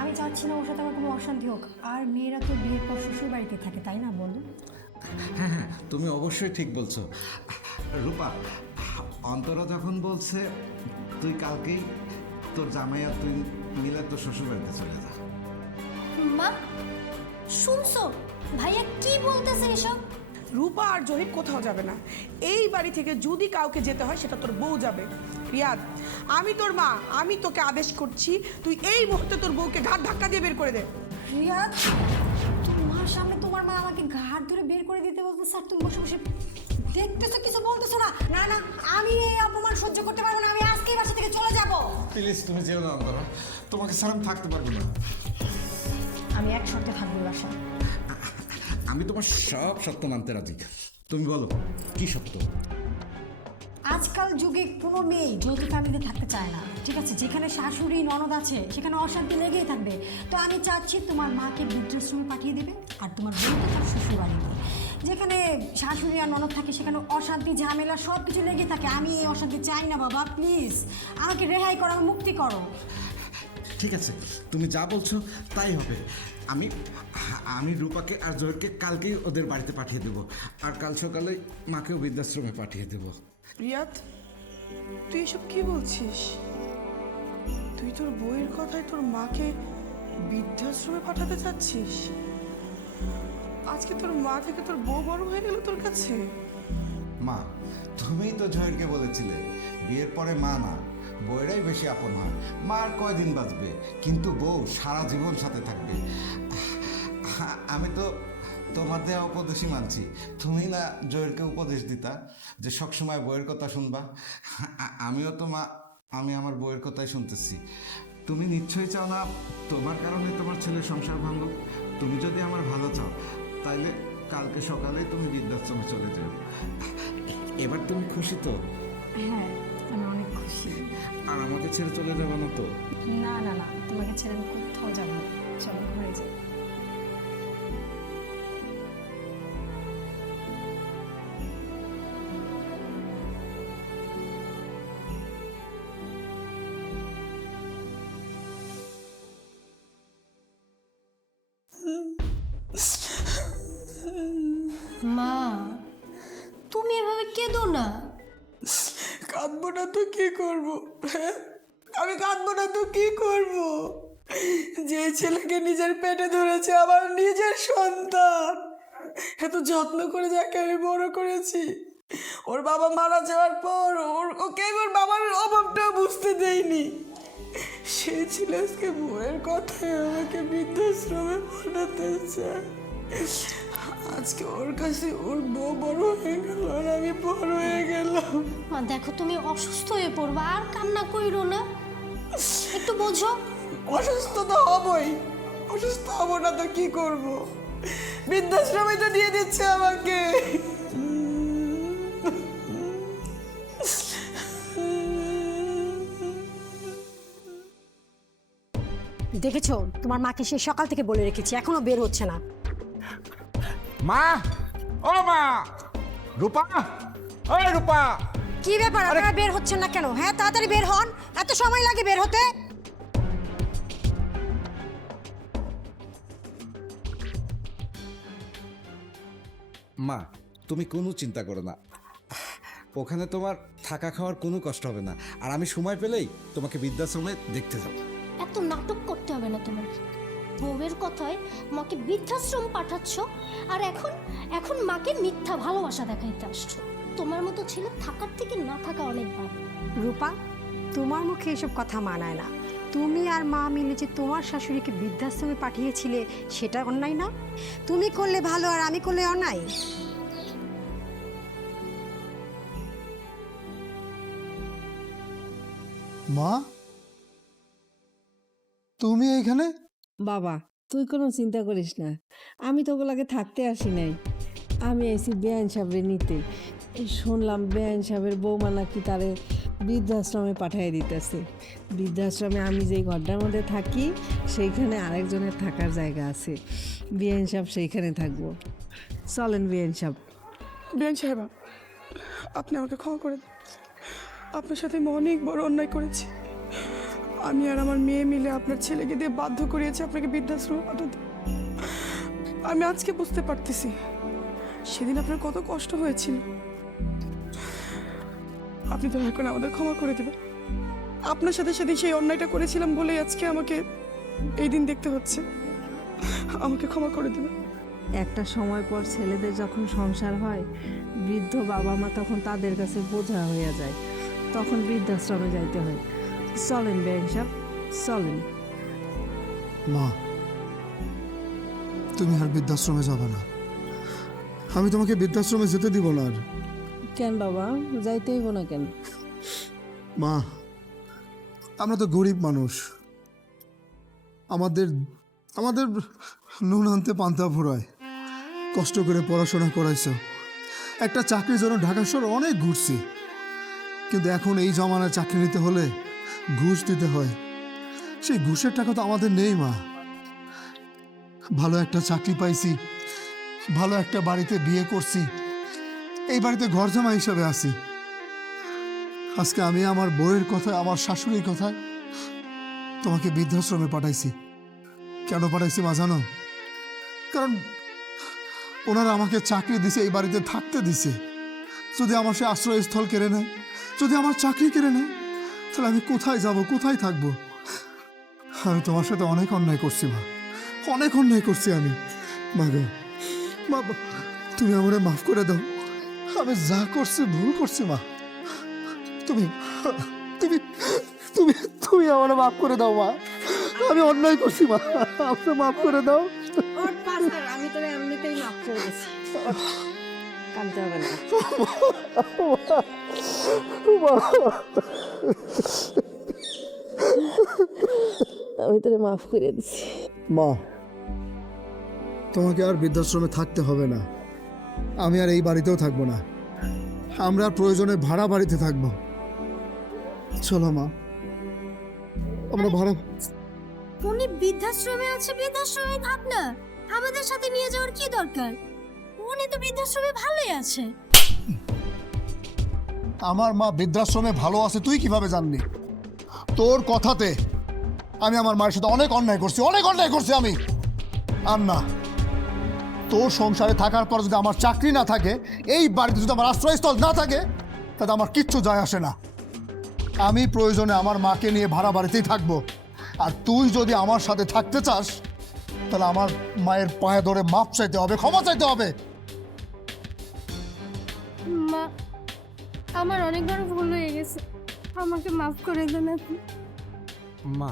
আমি চাচ্ছি না ওর সাথে আমার কোনো অশান্তি হোক। আর মেয়েরা তো বিয়ের পর শ্বশুর বাড়িতে থাকে, তাই না বলো? হ্যাঁ হ্যাঁ, তুমি অবশ্যই ঠিক বলছো। রূপা, অন্তরা যখন বলছে তুই কালকেই তোর জামাই আর তুই মিলে তোর শ্বশুর বাড়িতে চলে যা। মা শুনছো ভাইয়া কি বলতেছে এসব? রূপা আর জহির কোথাও যাবে না। এই বাড়ি থেকে যদি কাউকে যেতে হয় সেটা তোর বউ যাবে। রিয়াদ, আমি তোর মা, আমি তোকে আদেশ করছি, তুই এই মুহূর্তে তোর বউকে ঘাট ধাক্কা দিয়ে বের করে দে। রিয়াদ, তোমার সামনে তোমার মা আমাকে ঘাট ধরে বের করে দিতে বলতে, স্যার তুমি বসে বসে দেখতেছো, কিছু বলতেছো না? না না, আমি এই অপমান সহ্য করতে পারবো না। আমি আজকেই বাসা থেকে চলে যাব। প্লিজ তুমি যেও না অন্তরা, তোমাকে ছাড়া আমি থাকতে পারবো না। আমি এক সপ্তাহে থাকবো বাসায়। আমি তোমার সব সত্য মানতে রাজি। তুমি বলো কি সত্য? আজকাল যুগে কোনো মেয়ে যৌথ ফ্যামিলিতে থাকতে চায় না, ঠিক আছে? যেখানে শাশুড়ি ননদ আছে সেখানে অশান্তি লেগেই থাকবে। তো আমি চাচ্ছি তোমার মাকে বৃদ্ধাশ্রমে পাঠিয়ে দেবে, আর তোমার বোনকে তার শ্বশুর বাড়িতে। যেখানে শাশুড়ি আর ননদ থাকে সেখানে অশান্তি ঝামেলা সব কিছু লেগে থাকে। আমি এই অশান্তি চাই না বাবা, প্লিজ আমাকে রেহাই করো, আমাকে মুক্তি করো। ঠিক আছে, তুমি যা বলছো তাই হবে। আমি আমি রূপাকে আর জয়েরকে কালকেই ওদের বাড়িতে পাঠিয়ে দেবো, আর কাল সকালে মাকেও বৃদ্ধাশ্রমে পাঠিয়ে দেবো। রিয়াদ, তুই এসব কি বলছিস? তুই তোর বউয়ের কথায় তোর মাকে বৃদ্ধাশ্রমে পাঠাতে চাচ্ছিস? আজকে তোর মা থেকে তোর বউ বড় হয়ে গেল তোর কাছে। মা, তুমিই তো জয়েরকে বলেছিলে বিয়ের পরে মা না, বউয়েরাই বেশি আপন হয়। মা আর কয়দিন বাঁচবে, কিন্তু বউ সারা জীবন সাথে থাকবে। আমি তো তোমার দেওয়া উপদেশই মানছি। তুমি না জয়েরকে উপদেশ দিতা যে সবসময় বউয়ের কথা শুনবা। আমিও তো মা, আমি আমার বউয়ের কথাই শুনতেছি। তুমি নিশ্চয়ই চাও না তোমার কারণে তোমার ছেলের সংসার ভাঙুক। তুমি যদি আমার ভালো চাও তাইলে কালকে সকালেই তুমি বৃদ্ধাশ্রমে চলে যাও। এবার তুমি খুশি তো? হ্যাঁ, আমি অনেক খুশি। আর আমাকে ছেড়ে চলে যাবো না তো? না না না, তোমাকে ছেড়ে আমি কোথাও যাবো না। চলো ঘরে যাই। মা তুমি এভাবে কেঁদো না। কাঁদবো না তো কি করবো? আমি কাঁদবো না তো কি করবো? যে ছেলেকে নিজের পেটে ধরেছে আমার নিজের সন্তান, এত যত্ন করে যাকে আমি বড় করেছি, ওর বাবা মারা যাওয়ার পর ওকে ওর বাবার অভাবটাও বুঝতে দেয়নি, সে ছিল আজকে বউয়ের কথায় আমাকে বৃদ্ধাশ্রমে পাঠাতে চায়। আজকে ওর কাছে ওর বউ বড় হয়ে গেল আর আমি বড় হয়ে গেলাম। মা দেখো, তুমি অসুস্থ হয়ে পড়বা, আর কান্না কইরো না, একটু বোঝো। অসুস্থ তো হবই, অসুস্থ হবো না তো কি করব? বৃদ্ধাশ্রমে তো দিয়ে দিচ্ছে আমাকে। দেখেছো, তোমার মাকে সে সকাল থেকে বলে রেখেছি, এখনো বের হচ্ছে না। মা, ও মা, রূপা, ওই রূপা। কি ব্যাপার, আপনারা বের হচ্ছেন না কেন? হ্যাঁ, তাড়াতাড়ি বের হন, এত সময় লাগে বের হতে? মা তুমি কোনো চিন্তা করো না, ওখানে তোমার থাকা খাওয়ার কোনো কষ্ট হবে না, আর আমি সময় পেলেই তোমাকে বৃদ্ধাশ্রমে দেখতে যাব। এত নাটক করতে হবে না তোমার। বউয়ের কথায় মাকে বৃদ্ধাশ্রম পাঠাচ্ছ, আর এখন মাকে মিথ্যা ভালোবাসা দেখাইতে আসছো। তোমার মতো ছেলে থাকার থেকে না থাকা অনেক ভালো। রূপা, তোমার মুখে এসব কথা মানায় না। তুমি আর মা মিলে যে তোমার শাশুড়িকে বৃদ্ধাশ্রমে পাঠিয়েছিলে সেটা অন্যায় না? তুমি করলে ভালো আর আমি করলে অন্যায়? মা, তুমি এইখানে? বাবা, তুই কোনো চিন্তা করিস না, আমি তো ওগুলাকে থাকতে আসি নাই। আমি আইছি বেআইন সাহেবের নিতে। শুনলাম বেআইন সাহেবের বৌমা নাকি তারে বৃদ্ধাশ্রমে পাঠিয়ে দিতেছে। বৃদ্ধাশ্রমে আমি যেই ঘরটার মধ্যে থাকি সেইখানে আরেকজনের থাকার জায়গা আছে। বেআইন সাহেব সেইখানে থাকবো। চলেন বেআইন সাহেব। বেন সাহেবা, আপনি আমাকে ক্ষমা করে দিন। আপনার সাথে আমি অনেক বড় অন্যায় করেছি। আমি আর আমার মেয়ে মিলে আপনার ছেলেকে দিয়ে বাধ্য করিয়েছি আপনাকে বৃদ্ধাশ্রমে পাঠাতে। আমি আজকে বুঝতে পারতেছি সেদিন আপনার কত কষ্ট হয়েছিল। আপনি তো এখন আমাদের ক্ষমা করে দেবেন। আপনার সাথে সেদিন সেই অন্যায়টা করেছিলাম বলেই আজকে আমাকে এই দিন দেখতে হচ্ছে। আমাকে ক্ষমা করে দেবেন। একটা সময় পর ছেলেদের যখন সংসার হয়, বৃদ্ধ বাবা মা তখন তাদের কাছে বোঝা হয়ে যায়, তখন বৃদ্ধাশ্রমে যাইতে হয়। চলেন বেআইন সাহেব, চলেন। মা, তুমি আর বৃদ্ধাশ্রমে যাবে না। আমি তোমাকে বৃদ্ধাশ্রমে যেতে দিব না আর। কেন বাবা, যাইতে হইব না কেন? মা, আমরা তো গরিব মানুষ, আমাদের আমাদের নুন আনতে পান্তা ফুরায়। কষ্ট করে পড়াশোনা করাইছো, একটা চাকরির জন্য ঢাকা শহর অনেক ঘুরছি, কিন্তু এখন এই জমানায় চাকরি নিতে হলে ঘুষ দিতে হয়। সেই ঘুষের টাকা তো আমাদের নেই মা। ভালো একটা চাকরি পাইছি, ভালো একটা বাড়িতে বিয়ে করছি, এই বাড়িতে ঘর জামা হিসাবে আছি। আজকে আমি আমার বউয়ের কথায়, আমার শাশুড়ির কথায় তোমাকে বৃদ্ধাশ্রমে পাঠাইছি। কেন পাঠাইছি মা জানো? কারণ ওনারা আমাকে চাকরি দিছে, এই বাড়িতে থাকতে দিছে। যদি আমার সে আশ্রয়স্থল কেড়ে নেয়, যদি আমার চাকরি কেড়ে নেয়, তাহলে আমি কোথায় যাব, কোথায় থাকবো? আমি তোমার সাথে অনেক অন্যায় করছি মা, অনেক অন্যায় করছি আমি। মা গো, মা, তুমি আমারে মাফ করে দাও। আমি যা করছি ভুল করছি মা। তুমি তুমি তুমি তুমি আমারে মাফ করে দাও মা। আমি অন্যায় করছি মা, আমাকে মাফ করে দাও। আমি তোরে এমনিতেই মাফ করে দিচ্ছি, কাঁদতে হবে না। আমি তোরে মাফ করে দিচ্ছি। মা, তোমাকে আর বৃদ্ধাশ্রমে থাকতে হবে না। আমি আর এই বাড়িতেও থাকবো না, আমরা প্রয়োজনে ভাড়া বাড়িতে থাকবো। চলো মা, আমরা ভাড়া। উনি বৃদ্ধাশ্রমে আছে, বৃদ্ধাশ্রমে থাক না, আমাদের সাথে নিয়ে যাওয়ার কি দরকার? উনি তো বৃদ্ধাশ্রমে ভালোই আছে। আমার মা বৃদ্ধাশ্রমে ভালো আছে তুই কিভাবে জানলি? তোর কথাতে আমি আমার মায়ের সাথে অনেক অন্যায় করছি, অনেক অন্যায় করছি আমি। আর না, তোর সংসারে থাকার পর যদি আমার চাকরি না থাকে, এই বাড়িতে যদি আমার আশ্রয়স্থল না থাকে, তাতে আমার কিচ্ছু যায় আসে না। আমি প্রয়োজনে আমার মাকে নিয়ে ভাড়া বাড়িতেই থাকবো। আর তুই যদি আমার সাথে থাকতে চাস, তাহলে আমার মায়ের পায়ে ধরে মাপ চাইতে হবে, ক্ষমা চাইতে হবে। মা, আমার অনেক বড় ভুল হয়ে গেছে, আমাকে মাফ করে দেন আপনি। মা,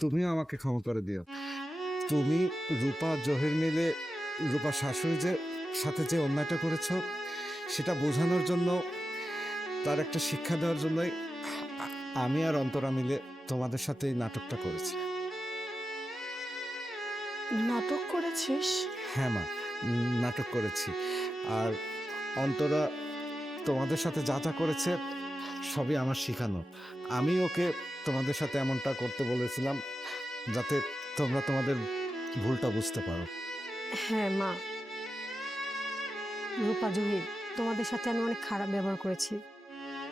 তুমিও আমাকে ক্ষমা করে দিও। তুমি রূপা জহির মিলে রূপা শাশুড়ি যে সাথে যে অন্যায়টা করেছ, সেটা বোঝানোর জন্য, তার একটা শিক্ষা দেওয়ার জন্যই আমি আর অন্তরা মিলে তোমাদের সাথে এই নাটকটা করেছি। নাটক করেছিস? হ্যাঁ মা, নাটক করেছি। আর অন্তরা তোমাদের সাথে যা যা করেছে সবই আমার শেখানো। আমি ওকে তোমাদের সাথে এমনটা করতে বলেছিলাম যাতে তোমরা তোমাদের ভুলটা বুঝতে পারো। হ্যাঁ মা, রূপা জহির, তোমাদের সাথে আমি অনেক খারাপ ব্যবহার করেছি,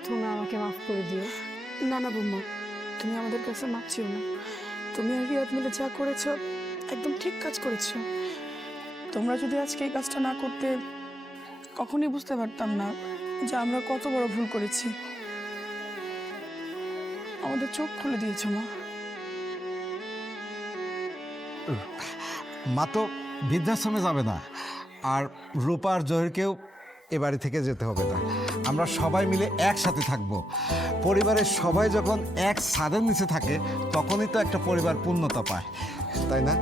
তোমরা আমাকে মাফ করে দিও। না না বৌমা, তুমি আমাদের কাছে মাপ চেও না। তুমি আর রিয়াদ মিলে যা করেছো একদম ঠিক কাজ করেছো। তোমরা যদি আজকে এই কাজটা না করতে, কখনই বুঝতে পারতাম না যে আমরা কত বড় ভুল করেছি। আমাদের চোখ খুলে দিয়েছো মা। মা তো বৃদ্ধাশ্রমে যাবে না, আর রূপা আর জহিরকেও এ বাড়ি থেকে যেতে হবে না। আমরা সবাই মিলে একসাথে থাকব। পরিবারের সবাই যখন এক ছাদের নিচে থাকে তখনই তো একটা পরিবার পূর্ণতা পায়, তাই না?